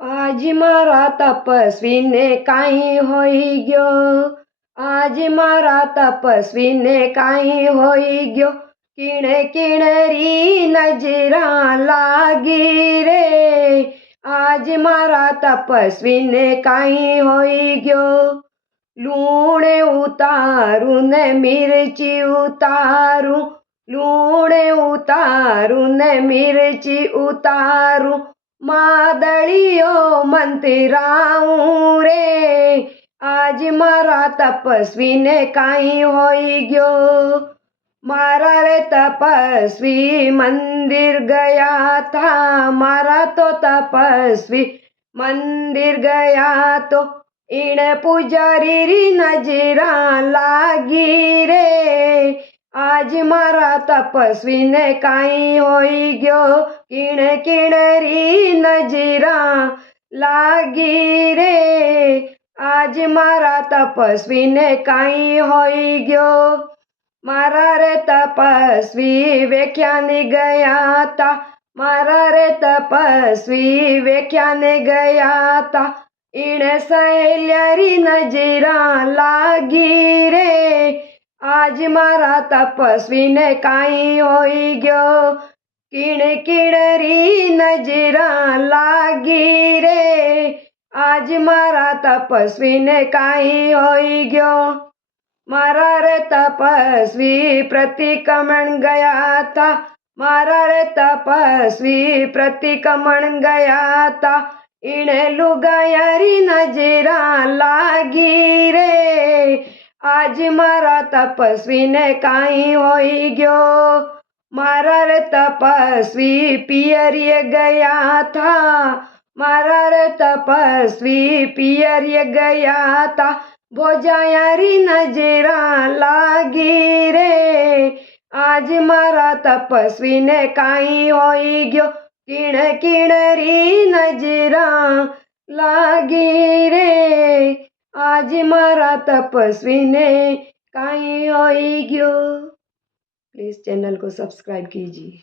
आज मारा तपस्वीने काई होई गयो। आज मारा तपस्वीने काई होई गयो। किणे किणरी नजरा लागी रे। आज मारा तपस्वीने काई होई गयो। लूणे उतारू ने मिर्ची उतारू। लूणे उतारू ने मिर्ची उतारू। मादळियो मंत्राऊं रे। आज मारा तपस्वीने काई होई गयो। मारा रे तपस्वी मंदिर गया था। मारा तो तपस्वी मंदिर गया तो इन पुजारी री नजरा लागी रे। आज मारा तपस्वी ने काई होई गयो। किण किणरी नजरा लागी रे। आज मारा तपस्वी ने काई होई गयो। मारा रे तपस्वी व्याख्याने गया था। मारा रे तपस्वी व्याख्याने गया था। इने सहेल्यारी नजरा लागी रे। आज मारा तपस्वी ने काई होई गयो। किण किणरी नजरा लागी रे। आज मारा तपस्वी ने काई होई गयो। मारा रे तपस्वी प्रतिक्रमण गया था। मारा रे तपस्वी प्रतिक्रमण गया था। इने लुगायारी नजरा लागी रे। आज मारा तपस्वी ने काई होई गयो। मारा रे तपस्वी पियरिये गया था। मारा रे तपस्वी पियरिये गया था। भोजायारी नजरा लागी रे। आज मारा तपस्वी ने काई होई गयो। किण किणरी नजरा लागी रे। आज मारा तपस्वी ने काई होई गयो। प्लीज़ चैनल को सब्सक्राइब कीजिए।